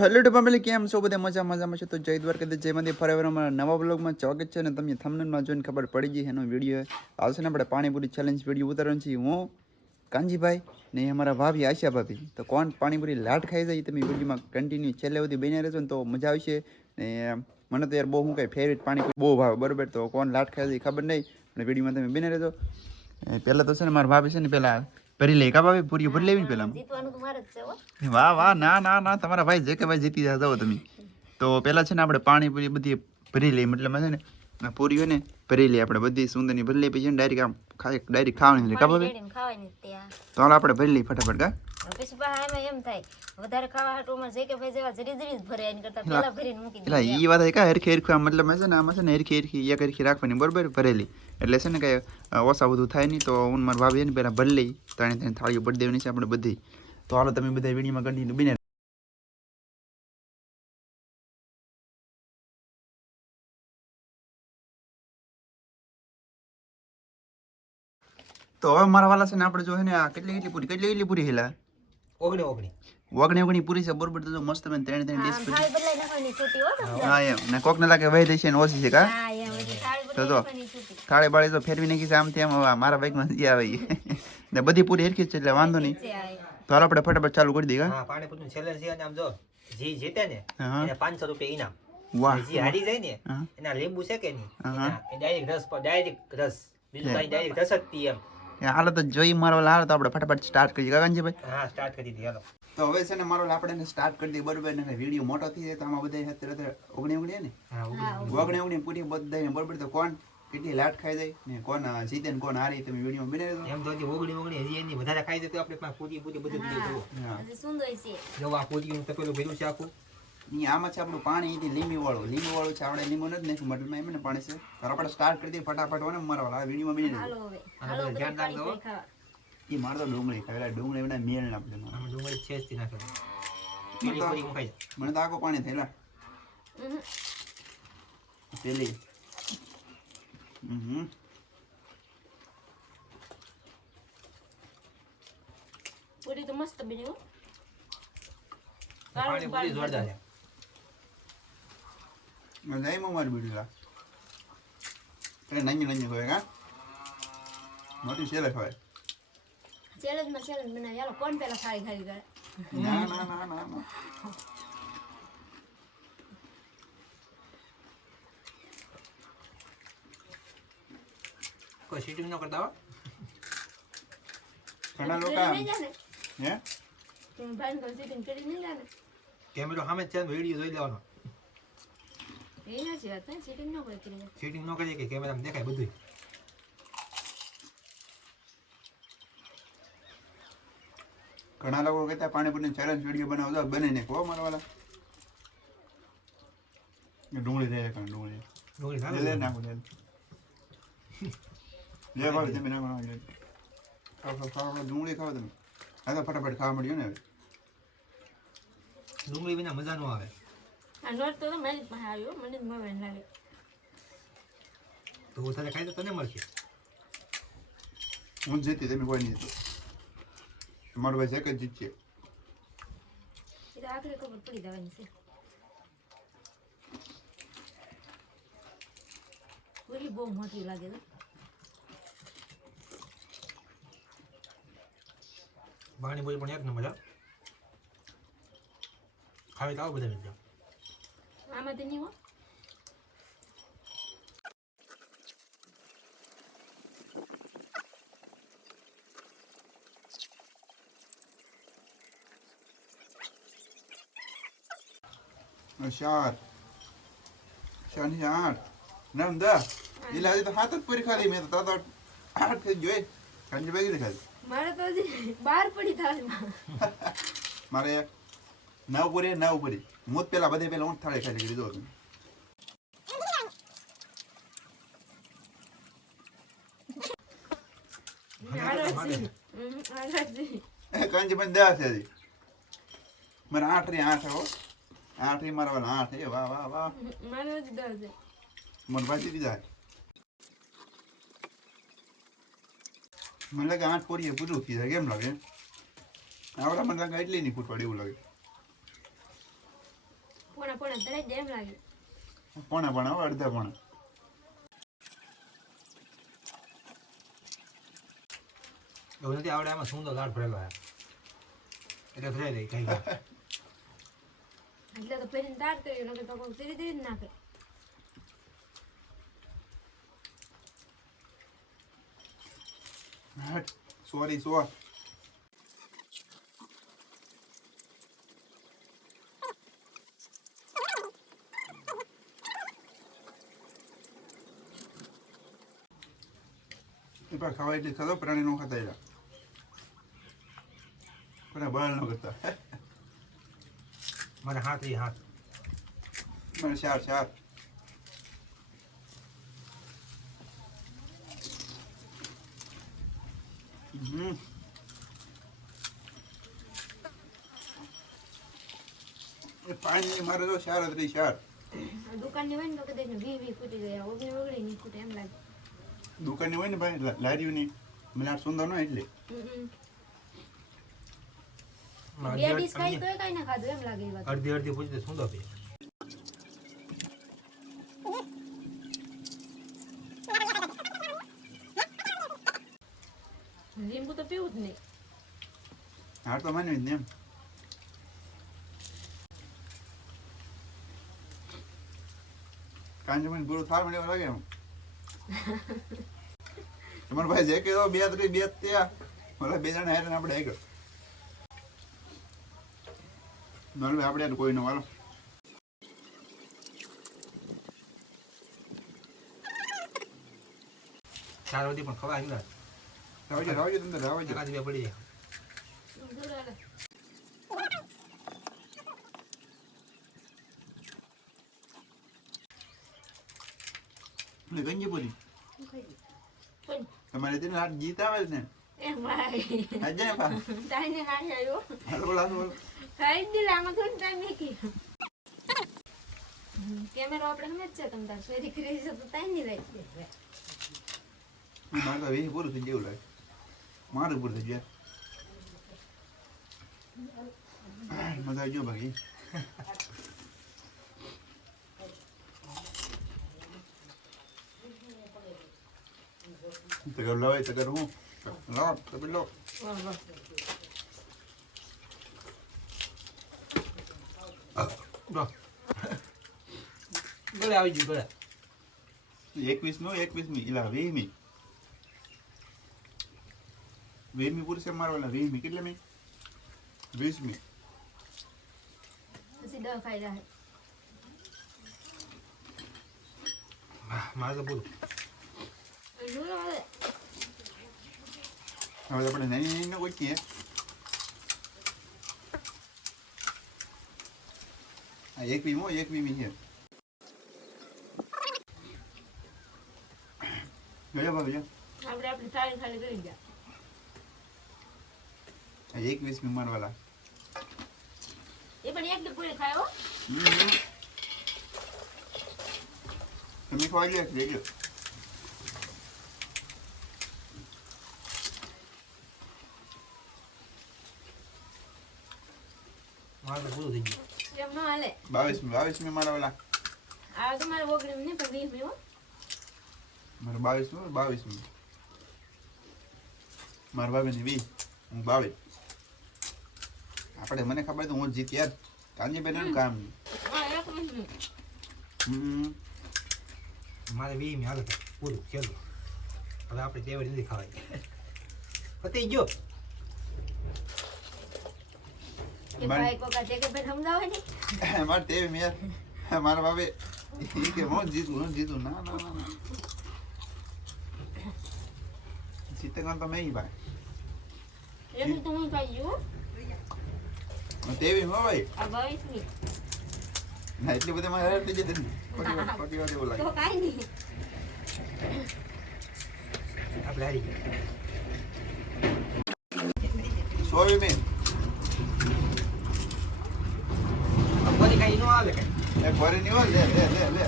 Hello two family, કેમ છો? બધા મજા મજામાં છે? તો જય દ્વારકા જય મંદિર ફરેવર અમારા નવા બ્લોગમાં સ્વાગત છે અને તમને થંબનેલમાં જોઈને ખબર પડી ગઈ એનો વીડિયો. આવશે ને આપણે પાણીપુરી ચેલેન્જ વીડિયો ઉતારવાનું છે. હું કાંજીભાઈ ને અમારા ભાભી, આશા ભાભી. તો કોણ પાણીપુરી લાટ ખાઈ જાય તમે વિડીયોમાં કન્ટિન્યુ છેલ્લે સુધી બન્યા રહેશો ને તો મજા આવશે. ને મને તો યાર બહુ હું કંઈ ફેવરેટ પાણીપુરી બહુ ભાવે, બરોબર? તો કોણ લાટ ખાઈ જાય ખબર નહીં. અને વિડીયોમાં તમે બને રહેજો. પહેલાં તો છે ને મારા ભાભી છે ને પેલા ભરી લે. કા ભાભી? પૂરી ભરી લેવી ને હો. વાહ વાહ ના ના ના તમારા ભાઈ જે કે ભાઈ જીતી જાઓ તમે. તો પેલા છે ને આપણે પાણીપુરી બધી ભરી લઈએ. મતલબ છે ને આ પૂરી હોય ને ભરી લઈએ આપણે બધી સુંદરની ભરી લઈએ પછી ડાયરેક્ટ આમ ખાઈ ડાયરેક્ટ ખાવાની જ ત્યાં તો હાલ આપણે ભરી લઈએ ફટાફટ કા? પછી પાછા એમાં એમ થાય વધારે ખાવા હાટુ અમારે જે કે ભાઈ જેવા જરી જરી ભરે એની કરતા પેલા ભરીને મૂકી એટલે દઈએ એ વાત કા હરખી હરખી આમ મતલબ છે ને આમાં છે ને હરખી હરખી એક હરખી રાખવાની બરોબર? ભરેલી. એટલે છે ને કઈ ઓછા બધું થાય નહીં તો હું મારા ભાભી ને પહેલાં ભરી લઈ ત્રણે ત્રણ થાળીઓ ભરી દેવાની છે આપણે બધી. તો હાલો તમે બધા વિડીયોમાં કન્ટિન્યુ બને તો હવે મારા વાલા છે ને આપણે જો ને આ કેટલી કેટલી પૂરી કેટલી કેટલી પૂરી હેલા? ઓગણી ઓગણી. ઓગણી ઓગણી પૂરી છે બરોબર. તો મસ્ત બેન ત્રણ ત્રણ ડીશ છૂટી હો એમ. ને કોક ને લાગે વહી દેશે ને ઓછી છે કા? તો જો. છૂટી. થાળી બાળી તો ફેરવી નાખી છે આમ તેમ. હવે મારા બાઈકમાં મજા આવે. ને બધી પૂરી હેરખી છે એટલે વાંધો નહીં. તો હાલ આપણે ફટાફટ ચાલુ કરી દઈએ હા પાણીપુરીનું challenge છે અને આમ જો જી જીતે ને એને પાંચસો રૂપિયા ઇનામ. વાહ જી હારી જાય ને એના લીંબુ છે કે નહીં. ડાયરેક્ટ રસ પર ડાયરેક્ટ રસ બીજું. કાંઈ ડાયરેક્ટ રસ જ પીએમ હાલો તો જોઈ મારો હાલ તો આપણે ફટાફટ સ્ટાર્ટ કરીએ. કાકાજી ભાઈ હા સ્ટાર્ટ કરી દીધી હાલો. તો હવે છે ને મારો આપણે સ્ટાર્ટ કરી દઈએ બરોબર ને વીડિયો મોટો થઈ જાય તો આમાં બધા અત્યારે અત્યારે ઓગણી ઓગણી ને? હા હા, ઓગણી. ઓગણી પૂરી બધા બરોબર તો કોણ કેટલી લાટ ખાઈ જાય ને કોણ જીતે ને કોણ હારી તમે વીડિયો બનાવી દો એમ તો હજી ઓગણી ઓગણી હજી એની વધારે ખાઈ જાય તો આપણે પાસે પૂરી પૂરી બધું જોવો. હા. સુંદર છે જો આ પૂરીનું તપેલું ભેરું છે આખું. આમાં છે આપણું પાણી અહીંથી લીંબી વાળું લીંબી વાળું છે આપણે લીંબુ નથી નાખ્યું મતલબ એમ ને પાણી છે. તો આપણે સ્ટાર્ટ કરી દઈએ ફટાફટ હોય ને મારા વાળા વિડીયોમાં બની હાલો હવે. હા, હાલો બધું બધા ધ્યાન રાખજો. એ મારે તો ડુંગળી ખાવેલા ડુંગળી એના મેળ ના પડે ડુંગળી છે નાખે. મને તો આખો પાણી થયેલા. પેલી. હમ. પૂરી તો મસ્ત બની પાણી પૂરી જોરદાર છે. મજા આવી મારી બીડી એટલે નાની નાની હોય કા મોટી છેલ્લે ખવાય ચેલેન્જમાં ચેલેન્જ બનાવી હાલો કોણ પેલા થાળી ખાલી કરે ના ના ના ના ના કોઈ સીટિંગ ન કરતા હો ઘણા લોકો કરી નહીં જાને હે તું ભાઈને તો sitting કરી નહીં જાને કેમેરો સામે જ છે વીડિયો જોઈ લેવાનો એ સાચી વાત હે sitting ન કોઈ કરી જાય. સીટિંગ ન કરીએ કે કેમેરામાં દેખાય બધું ઘણા લોકો કહેતા પાણીપુરી ચેલેન્જ વીડિયો બનાવો તો બને ને કહો મારા વાલા. ડુંગળી દે કાં ડુંગળી. ડુંગળી લે લે નાખો લે. લે ભાઈ તમે નાખો લે. ડુંગળી ખાવ તમે. આ તો ફટાફટ ખાવા મળ્યું ને હવે. ડુંગળી વિના મજા ન આવે. આ નોટ તો મારી પાસે આવ્યો મને જ મવે લાગે. તો વધારે ખાઈ તો તને મળશે. હું જીતી તમે કોઈ નહીં તમારો ભાઈ છે કે જીતશે. એ તો આખરે ખબર પડી જવાની છે. પૂરી બહુ મોટી લાગે છે. પાણીપુરી પણ એક ને મજા ખાવી તો આવો બધા મિત્રો આમાંથી નહીં હો. ચાર ચારની આઠ. નવ દસ એટલે હજી તો હાથ જ પૂરી ખાધી મેં તો તો આઠ થઈ જોઈ. કાંજી ભાઈ કીધી ખાધી. મારે તો બાર પડી થાળીમાં. મારે નવ પૂરી નવ પૂરી હું જ પેલા બધે પેલા હું થાળી આરાજી હમ, આરાજી કાંજી ભાઈ દસ છે હજી મારે આઠ રી આઠ હો આઠ રી મારા વાળા આઠ એ વાહ વાહ વાહ મને ભાજી દીધા મને લાગે આઠ પૂરી પૂરું કીધા કેમ લાગે આવડા મને લાગે એટલી નહીં ફૂટવાડી એવું લાગે પોણા પોણા ધરાઈ દે એમ લાગે. પોણા પોણા અડધા પોણા. એવું નથી આવડે આમાં સુંદર લાડ ભરેલો હે એટલે ભરાઈ દે કઈ એટલે તો પેલી દાળ કરી નકર તો કોઈ ધીરે ધીરે નાખે. સોરી સો. પણ ખાવા એટલે ખાધો પ્રાણી નો ખાતા એલા પણ બળ ન કરતા મને હાથ એ હાથ મને ચાર ચાર હમ પાણી મારે તો ચાર જ રહી ચાર દુકાનની હોય ને તો કદાચ વી વી ફૂટી ગયા ઓગણી ઓગળી ની ફૂટે એમ લાગે દુકાનની હોય ને ભાઈ લારીઓની મને આ સુંદર ન એટલે. અડધી ડીશ ખાઈ તોય કાંઈ ના ખાધું એમ લાગે એ વાત. અડધી અડધી પૂછી દે લીંબુ તો પીવું જ નહીં. હાર તો માનવી જ ને એમ. કાંજમાં ગુરુ થાર મળ્યો લાગે એમ. તમારા ભાઈ જે કે બે ત્રી બે ત્યાં મને બે જણા હેરાન આપણે આગળ ભાઈ આપણે કોઈ ન વાળો ચાર વધી પણ ખવા આવ્યું રાવજો રાવજો તમને રાવજો. બે પડી જાય. ગંજી પૂરી. તમારે તેને હાથ જીત આવે ને એ ભાઈ આજે ને પા તાઈને હારી આવ્યો હાલો બોલો બોલો ખાઈ થોડી ટાઈમ મૂકી કેમેરો આપણે સમજ છે તમ તાર સોરી કરી છે તો તાઈ મારે તો વેહી પૂરું થઈ જેવું લાગે મારું પૂરું થઈ જાય મજા આવી ગયો બાકી તગર લાવે તગર હું લાવ તગર લો જો. ગળે આવી ગયું ગળે એકવીસ નો એકવીસ મી ઇલા વીમી વીમી પૂરી છે મારવાલા વીમી કેટલે મી વીસ મી પછી દવા ખાઈ આહ, મારે જોયો હવે આપણે નાની નાની ગોતીએ આ એક વીમો એક વીમી છે ગયો બાબુ જો આપણે આપણી થાળી ખાલી કરી ગયા એક વીસ મી મારવાલા એ પણ એક પૂરી ખાયો. તમે ખવાઈ લે લેજો મારે તો પૂરું થઈ ગયું. એમ ન હાલે. બાવીસ મી બાવીસ મી મારવાલા આ તો મારે ઓગણી નહીં પણ વીસ હો. મારે બાવીસ મી બાવીસ મી. મારા ભાભીની વીસ હું બાવીસ. આપણે મને ખબર તો હું જીત યાર. કાંજીબેન એનું કામ હા એક મિનિટ હમ. મારે વી મી હાલે પૂરું ખેલું. હવે આપણે તેવડી નથી ખાવાય પતી ગયો. કે ભાઈ કોકા તે કે ભાઈ સમજાવે ને મારે મેર બાબે ઈ કે હું જીતું હું જીતું. ના ના ના ના. જીતેગા તો મેં ઈ ભાઈ. એમ તો હું તેવી હો ભાઈ. આ ની. ના એટલી બધી મારે થઈ જતી ને. ખોટી વાત એવું લાગે. તો કાંઈ નહીં. આપણે હારી ગયા. સોવી મેં આ બધી કાંઈ ન હાલે કાંઈ. એક ભરી હોય લે લે લે લે.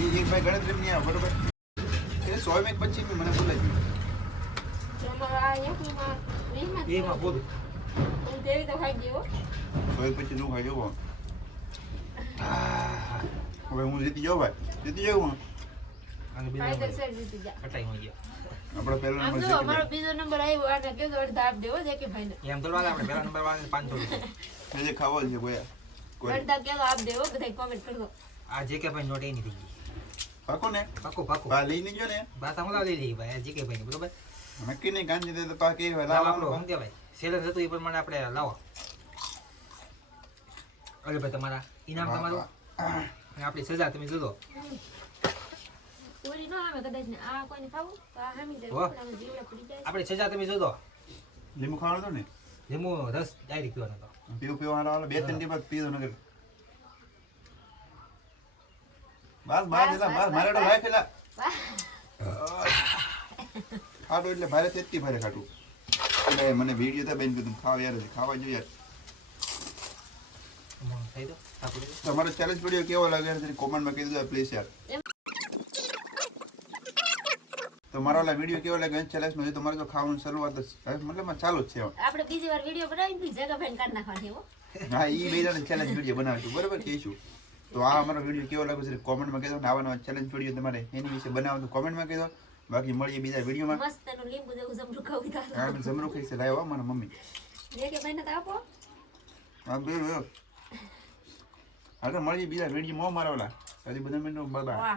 ઈ ભાઈ ગણતરી નહીં આવે બરોબર? એ પછી મને બોલાય. એમાં હું તેવી તો ખાઈ ગયો સોવી પછી નું ખાઈ જવું હવે હું જીતી જાઉં ભાઈ. જીતી નંબર ગયો. આપણો પહેલો અમારો બીજો નંબર આવ્યો આને કીધું અડધા આપ દેવો જે કે ભાઈને એમ તો આપણે પહેલા નંબર વાળાને પાંચસો રૂપિયા જાય જે ખાવો છે કોઈ કોઈ અડધા આપ દેવો બધા કોમેન્ટ કરજો આ જે કે ભાઈ નોટ એની થઈ ગઈ પાકો ને પાકો પાકો બા લઈ નહીં જો ને બાસા હું લઈ લઈએ ભાઈ આ જે કે ભાઈ બરોબર નક્કી નહીં ગાંધી દે તો પાકે લાવો લાવ આપણો શું ભાઈ સેલર હતું એ પ્રમાણે આપણે લાવો અરે ભાઈ તમારા ઇનામ તમારું અને આપણી સજા તમે જોજો આપણી સજા તમે જોજો લીંબુ ખાવાનું હતું ને લીંબુ રસ ડાયરેક્ટ પીવાનો હતો પીવું પીવાનું બે ત્રણ દિવસ પીધો નગર બસ બસ એટલે બસ મારે તો ભાઈ પેલા. ખાટું એટલે ભારે તેજથી ભારે ખાટું. એટલે મને વીડિયો તો બેન કીધું ખાવા યાર ખાવા જોઈએ યાર. તમારો ચેલેન્જ વીડિયો કેવો લાગે છે? કોમેન્ટમાં કહી દેજો પ્લીઝ યાર. તો મારો ઓલા વીડિયો કેવો લાગે ચેલેન્જમાં જો તમારે તો ખાવાનું શરૂઆત જ મતલબ ચાલુ જ છે આપણે બીજી વાર વીડિયો બનાવી જગા ભાઈને કાઢ નાખવાની હો હા એ બે જણા ચેલેન્જ વીડિયો બનાવીશું. બરાબર કહીશું? તો આ અમારો વીડિયો કેવો લાગ્યો છે? કોમેન્ટમાં કહેજો ને આવા નવા ચેલેન્જ વીડિયો તમારે એની વિશે બનાવો તો કોમેન્ટમાં કહેજો. બાકી મળીએ બીજા વિડીયોમાં મસ્ત એનું લીંબુ જેવું જમરૂ ખાવી દા હા જમરૂ ખાઈ છે. લાવ્યો મારા મમ્મી. લે કે ભાઈને તો આપો. હા બે બે મળીએ બીજા વિડીયોમાં મારા ઓલા. હજી બધા મિનિટ બાય